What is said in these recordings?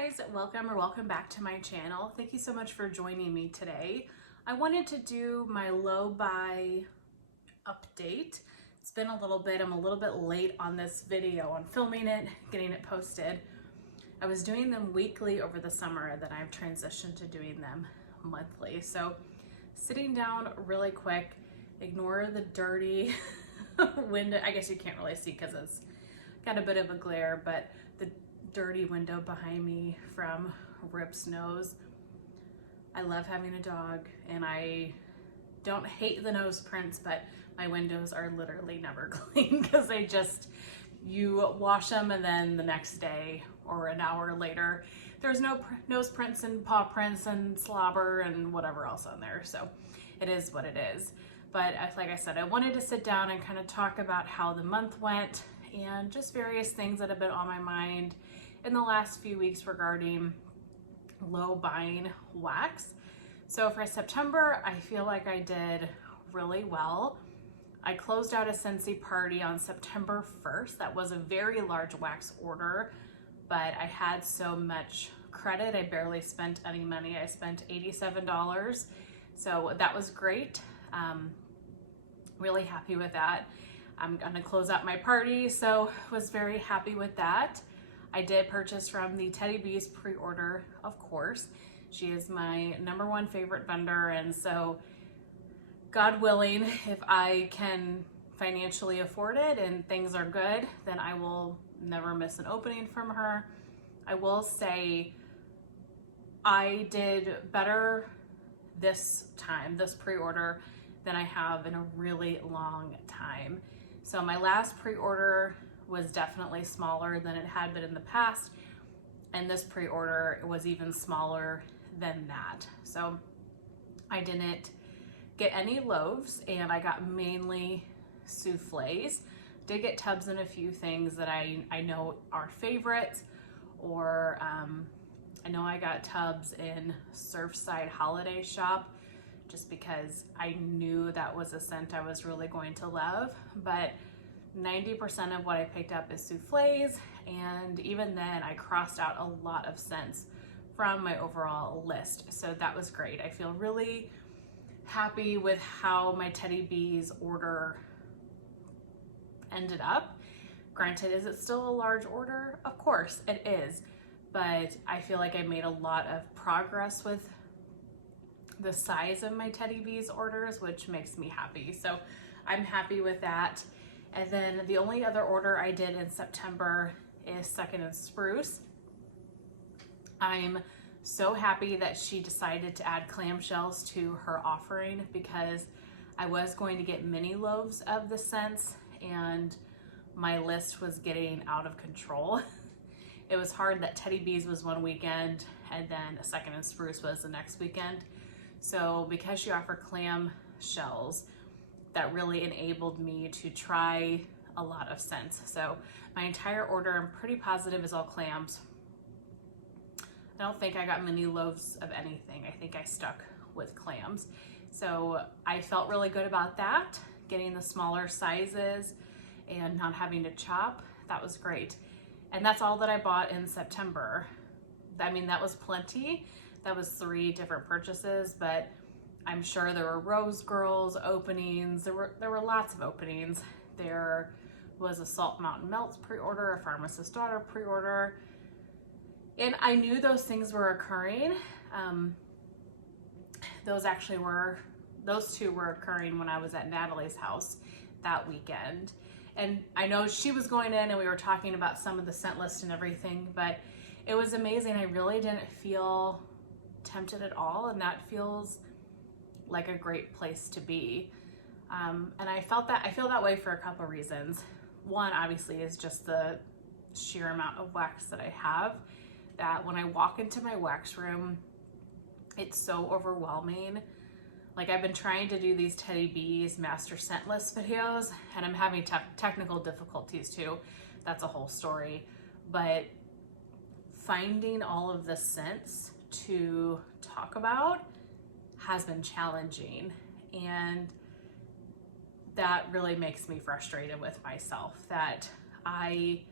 guys, welcome back to my channel. Thank you so much for joining me today. I wanted to do my low buy update. It's been a little bit, I'm a little bit late on this video, on filming it, getting it posted. I was doing them weekly over the summer, then I've transitioned to doing them monthly. So sitting down really quick, ignore the dirty window. I guess you can't really see because it's got a bit of a glare, but the dirty window behind me from Rip's nose. I love having a dog and I don't hate the nose prints, but my windows are literally never clean because you wash them and then the next day or an hour later, there's no nose prints and paw prints and slobber and whatever else on there. So it is what it is. But like I said, I wanted to sit down and kind of talk about how the month went and just various things that have been on my mind in the last few weeks regarding low buying wax. So for September, I feel like I did really well. I closed out a Scentsy party on September 1st. That was a very large wax order, but I had so much credit. I barely spent any money. I spent $87. So that was great. Really happy with that. I'm gonna close out my party, so was very happy with that. I did purchase from the Teddy Bees pre-order, of course. She is my #1 favorite vendor, and so God willing, if I can financially afford it and things are good, then I will never miss an opening from her. I will say I did better this time, this pre-order, than I have in a really long time. So my last pre-order was definitely smaller than it had been in the past, and this pre-order was even smaller than that. So I didn't get any loaves and I got mainly souffles. Did get tubs and a few things that I know are favorites, or I know I got tubs in Surfside Holiday Shop just because I knew that was a scent I was really going to love. But 90% of what I picked up is souffles, and even then I crossed out a lot of scents from my overall list. So that was great. I feel really happy with how my Teddy Bees order ended up. Granted, is it still a large order? Of course it is, but I feel like I made a lot of progress with the size of my Teddy Bees orders, which makes me happy. So I'm happy with that. And then the only other order I did in September is Second and Spruce. I'm so happy that she decided to add clamshells to her offering because I was going to get mini loaves of the scents and my list was getting out of control. It was hard that Teddy Bees was one weekend and then Second and Spruce was the next weekend. So because she offered clam shells, that really enabled me to try a lot of scents. So my entire order, I'm pretty positive, is all clams. I don't think I got many loaves of anything. I think I stuck with clams. So I felt really good about that, getting the smaller sizes and not having to chop. That was great. And that's all that I bought in September. I mean, that was plenty. That was 3 different purchases, but I'm sure there were Rose Girls openings. There were lots of openings. There was a Salt Mountain Melts pre-order, a Pharmacist's Daughter pre-order, and I knew those things were occurring. Those 2 were occurring when I was at Natalie's house that weekend. And I know she was going in and we were talking about some of the scent list and everything, but it was amazing. I really didn't feel tempted at all, and that feels like a great place to be. And I feel that way for a couple of reasons. One, obviously, is just the sheer amount of wax that I have, that when I walk into my wax room, it's so overwhelming. Like, I've been trying to do these Teddy Bees master scent list videos and I'm having technical difficulties too. That's a whole story. But finding all of the scents to talk about has been challenging, and that really makes me frustrated with myself, that I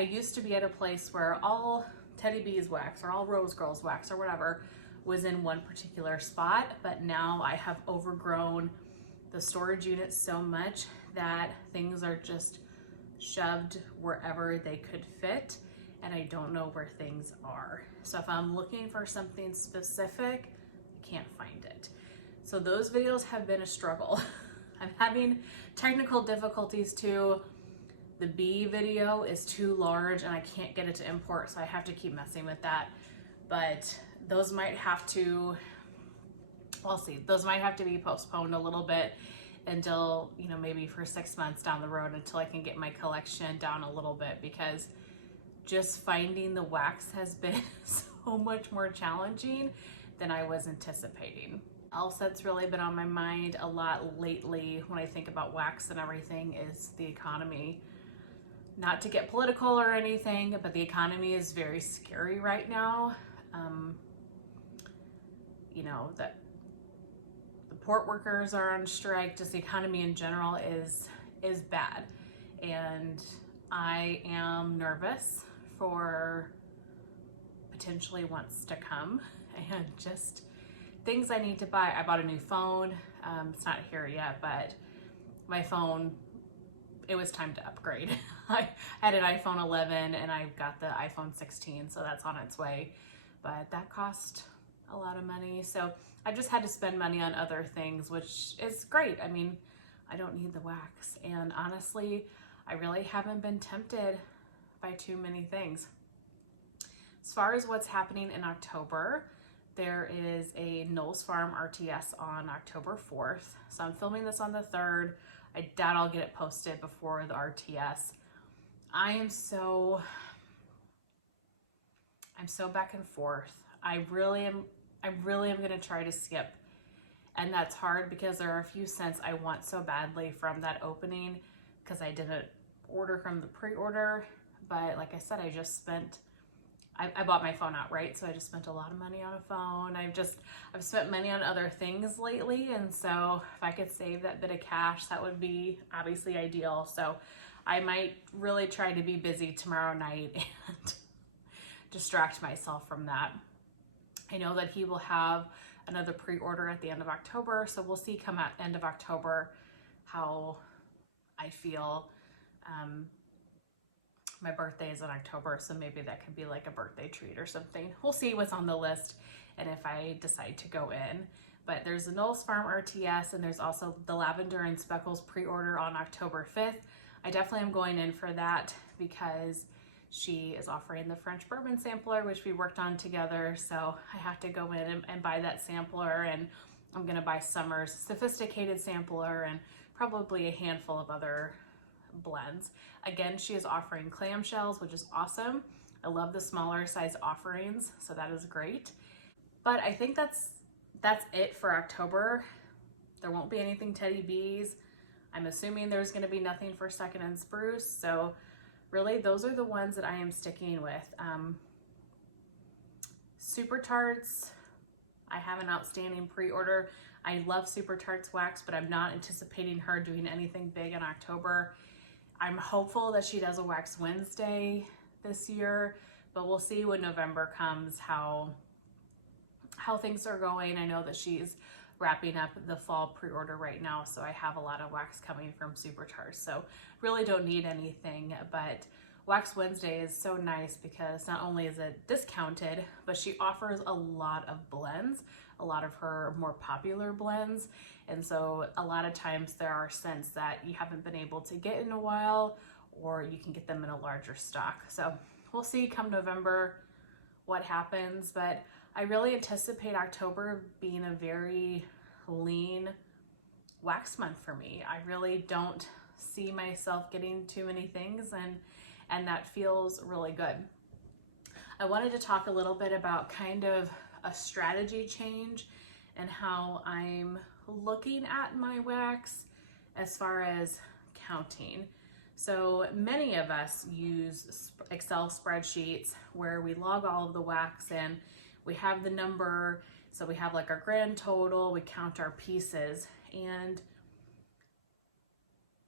used to be at a place where all Teddy beeswax or all rose girls wax or whatever was in one particular spot, but now I have overgrown the storage unit so much that things are just shoved wherever they could fit, and I don't know where things are. So if I'm looking for something specific, I can't find it. So those videos have been a struggle. I'm having technical difficulties too. The bee video is too large and I can't get it to import, so I have to keep messing with that. But those might have to, we'll see, those might have to be postponed a little bit until, you know, maybe for 6 months down the road, until I can get my collection down a little bit, because just finding the wax has been so much more challenging than I was anticipating. Else that's really been on my mind a lot lately when I think about wax and everything is the economy. Not to get political or anything, but the economy is very scary right now. You know, that the port workers are on strike, just the economy in general is bad. And I am nervous for potentially what's to come, and just things I need to buy. I bought a new phone. It's not here yet, but my phone, it was time to upgrade. I had an iPhone 11 and I got the iPhone 16, so that's on its way. But that cost a lot of money. So I just had to spend money on other things, which is great. I mean, I don't need the wax. And honestly, I really haven't been tempted by too many things. As far as what's happening in October, there is a Knowles Farm RTS on October 4th. So I'm filming this on the 3rd. I doubt I'll get it posted before the RTS. I'm so back and forth. I really am gonna try to skip. And that's hard because there are a few scents I want so badly from that opening, because I didn't order from the pre-order. But like I said, I bought my phone outright, so I just spent a lot of money on a phone. I've spent money on other things lately, and so if I could save that bit of cash, that would be obviously ideal. So I might really try to be busy tomorrow night and distract myself from that. I know that he will have another pre-order at the end of October, so we'll see come at end of October how I feel. My birthday is in October, so maybe that could be like a birthday treat or something. We'll see what's on the list and if I decide to go in. But there's the Knowles Farm RTS, and there's also the Lavender and Speckles pre-order on October 5th. I definitely am going in for that because she is offering the French bourbon sampler, which we worked on together. So I have to go in and buy that sampler, and I'm gonna buy Summer's sophisticated sampler and probably a handful of other blends. Again, she is offering clamshells, which is awesome. I love the smaller size offerings, so that is great. But I think that's it for October. There won't be anything Teddy Bees. I'm assuming there's going to be nothing for Second and Spruce. So really, those are the ones that I am sticking with. Super Tarts, I have an outstanding pre-order. I love Super Tarts wax, but I'm not anticipating her doing anything big in October. I'm hopeful that she does a Wax Wednesday this year, but we'll see when November comes how things are going. I know that she's wrapping up the fall pre-order right now, so I have a lot of wax coming from Super Tarts, so really don't need anything. But Wax Wednesday is so nice because not only is it discounted, but she offers a lot of blends, a lot of her more popular blends. And so a lot of times there are scents that you haven't been able to get in a while, or you can get them in a larger stock. So we'll see come November what happens, but I really anticipate October being a very lean wax month for me. I really don't see myself getting too many things, and that feels really good. I wanted to talk a little bit about kind of a strategy change and how I'm looking at my wax as far as counting. So many of us use Excel spreadsheets where we log all of the wax in, we have the number, so we have like our grand total, we count our pieces, and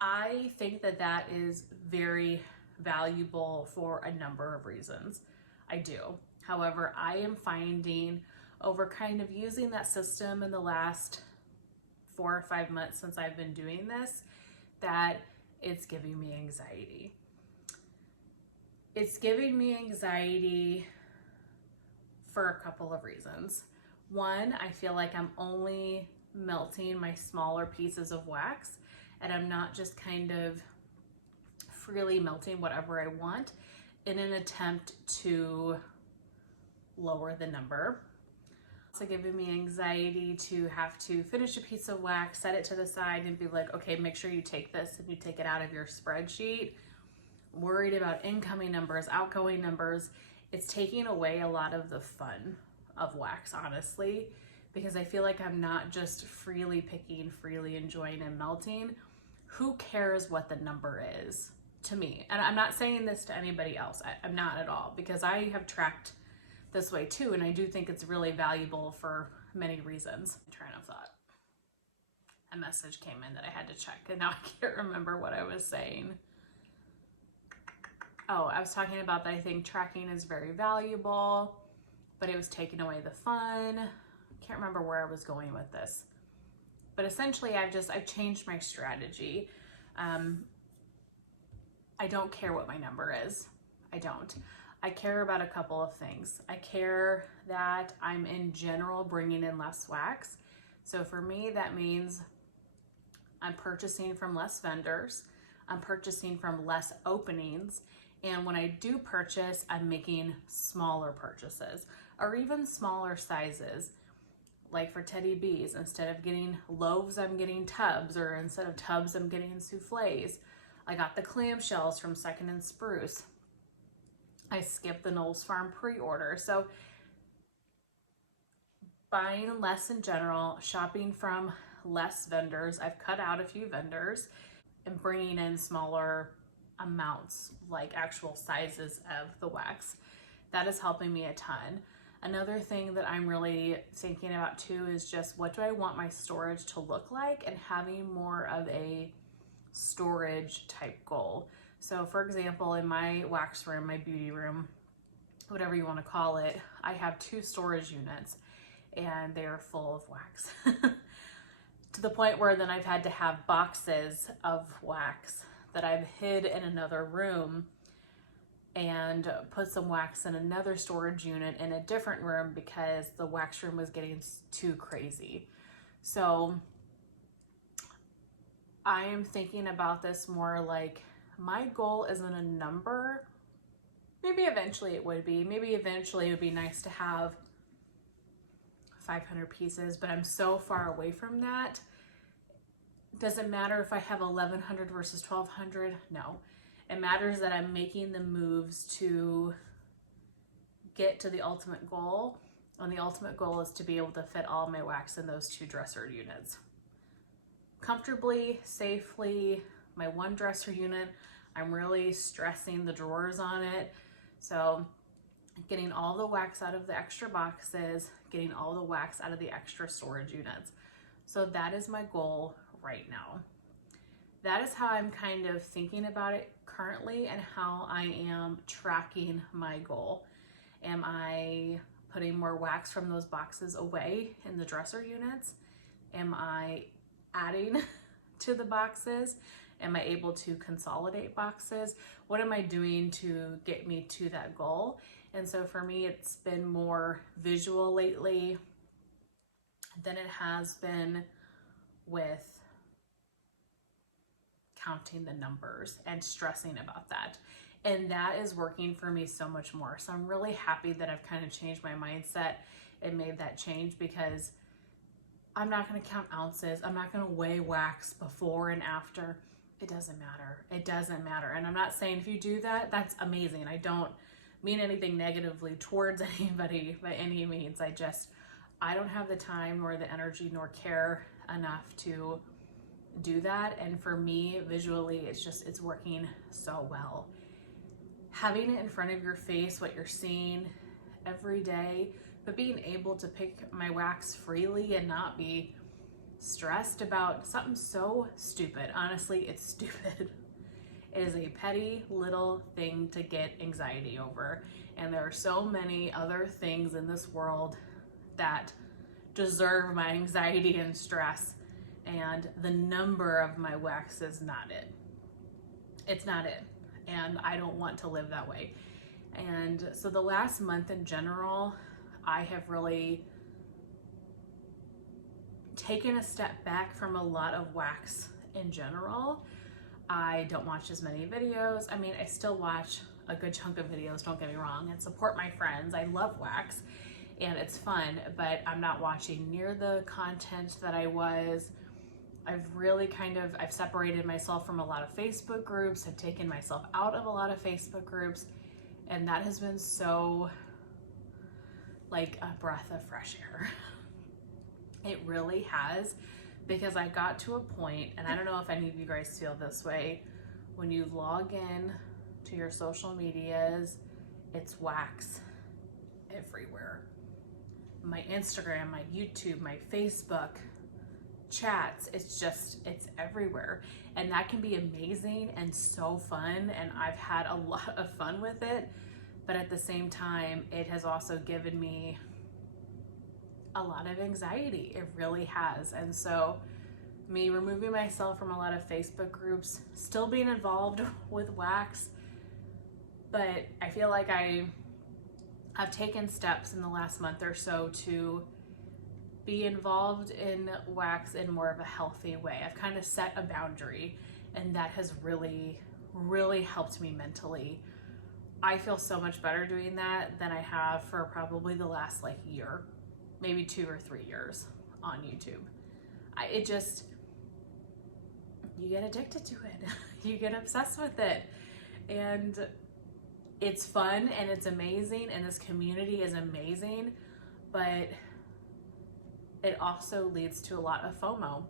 I think that that is very valuable for a number of reasons. I do. However, I am finding over kind of using that system in the last 4 or 5 months since I've been doing this, that it's giving me anxiety. It's giving me anxiety for a couple of reasons. One, I feel like I'm only melting my smaller pieces of wax, and I'm not just kind of freely melting whatever I want in an attempt to lower the number. Also giving me anxiety to have to finish a piece of wax, set it to the side, and be like, okay, make sure you take this and you take it out of your spreadsheet. Worried about incoming numbers, outgoing numbers. It's taking away a lot of the fun of wax, honestly, because I feel like I'm not just freely picking, freely enjoying and melting. Who cares what the number is to me? And I'm not saying this to anybody else. I'm not at all, because I have tracked this way too, and I do think it's really valuable for many reasons. Train of thought. A message came in that I had to check, and now I can't remember what I was saying. Oh, I was talking about that I think tracking is very valuable, but it was taking away the fun. Can't remember where I was going with this, but essentially I've changed my strategy. I don't care what my number is. I don't. I care about a couple of things. I care that I'm in general bringing in less wax. So for me, that means I'm purchasing from less vendors. I'm purchasing from less openings. And when I do purchase, I'm making smaller purchases or even smaller sizes. Like for Teddy Bees, instead of getting loaves, I'm getting tubs, or instead of tubs, I'm getting souffles. I got the clamshells from Second and Spruce. I skipped the Knowles Farm pre-order. So buying less in general, shopping from less vendors. I've cut out a few vendors and bringing in smaller amounts, like actual sizes of the wax. That is helping me a ton. Another thing that I'm really thinking about too is just what do I want my storage to look like, and having more of a storage type goal. So for example, in my wax room, my beauty room, whatever you want to call it, I have 2 storage units and they're full of wax to the point where then I've had to have boxes of wax that I've hid in another room and put some wax in another storage unit in a different room because the wax room was getting too crazy. So I am thinking about this more like my goal isn't a number. Maybe eventually it would be. Maybe eventually it would be nice to have 500 pieces, but I'm so far away from that. Doesn't matter if I have 1,100 versus 1,200. No, it matters that I'm making the moves to get to the ultimate goal. And the ultimate goal is to be able to fit all my wax in those 2 dresser units comfortably, safely. My 1 dresser unit, I'm really stressing the drawers on it. So getting all the wax out of the extra boxes, getting all the wax out of the extra storage units. So that is my goal right now. That is how I'm kind of thinking about it currently and how I am tracking my goal. Am I putting more wax from those boxes away in the dresser units? Am I adding to the boxes? Am I able to consolidate boxes? What am I doing to get me to that goal? And so for me, it's been more visual lately than it has been with counting the numbers and stressing about that. And that is working for me so much more. So I'm really happy that I've kind of changed my mindset and made that change, because I'm not going to count ounces. I'm not going to weigh wax before and after. It doesn't matter. It doesn't matter. And I'm not saying if you do that, that's amazing. I don't mean anything negatively towards anybody by any means. I don't have the time nor the energy nor care enough to do that. And for me, visually, it's working so well. Having it in front of your face, what you're seeing every day, but being able to pick my wax freely and not be stressed about something so stupid. Honestly, it's stupid. It is a petty little thing to get anxiety over. And there are so many other things in this world that deserve my anxiety and stress. And the number of my wax is not it. It's not it. And I don't want to live that way. And so the last month in general, I have really taken a step back from a lot of wax in general. I don't watch as many videos. I mean, I still watch a good chunk of videos, don't get me wrong, and support my friends. I love wax and it's fun, but I'm not watching near the content that I was. I've really I've separated myself from a lot of Facebook groups. I've taken myself out of a lot of Facebook groups, and that has been so like a breath of fresh air. It really has, because I got to a point, and I don't know if any of you guys feel this way, when you log in to your social medias, it's wax everywhere. My Instagram, my YouTube, my Facebook, chats, it's everywhere. And that can be amazing and so fun, and I've had a lot of fun with it, but at the same time, it has also given me a lot of anxiety. It really has. And so me removing myself from a lot of Facebook groups, still being involved with wax, but I feel like I've taken steps in the last month or so to be involved in wax in more of a healthy way. I've kind of set a boundary, and that has really, really helped me mentally. I feel so much better doing that than I have for probably the last year, maybe 2 or 3 years on YouTube. You get addicted to it. You get obsessed with it. And it's fun and it's amazing, and this community is amazing, but it also leads to a lot of FOMO,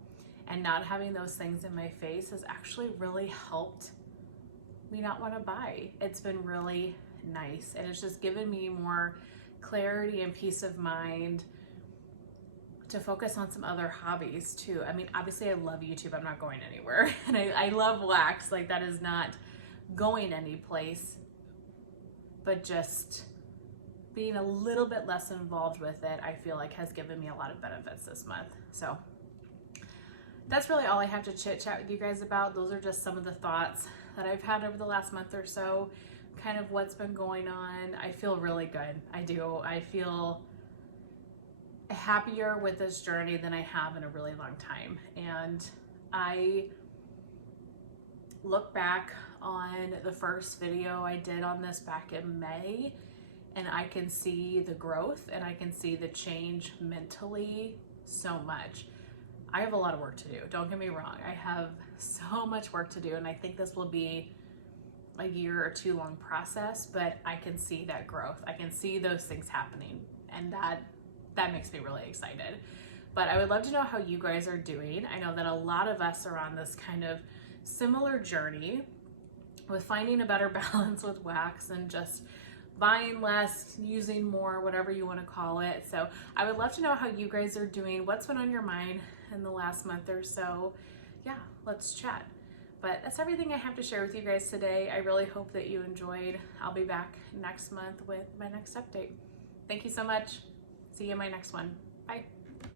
and not having those things in my face has actually really helped me not want to buy. It's been really nice, and it's just given me more clarity and peace of mind to focus on some other hobbies too. I mean, obviously I love YouTube. I'm not going anywhere. And I love wax. That is not going any place, but just being a little bit less involved with it, I feel like has given me a lot of benefits this month. So that's really all I have to chit chat with you guys about. Those are just some of the thoughts that I've had over the last month or so, kind of what's been going on. I feel really good. I do. I feel happier with this journey than I have in a really long time. And I look back on the first video I did on this back in May, and I can see the growth and I can see the change mentally so much. I have a lot of work to do. Don't get me wrong. I have so much work to do, and I think this will be a 1 or 2 year long process, but I can see that growth. I can see those things happening, and that makes me really excited. But I would love to know how you guys are doing. I know that a lot of us are on this kind of similar journey with finding a better balance with wax and just buying less, using more, whatever you want to call it. So I would love to know how you guys are doing, what's been on your mind in the last month or so. Yeah, let's chat. But that's everything I have to share with you guys today. I really hope that you enjoyed. I'll be back next month with my next update. Thank you so much. See you in my next one.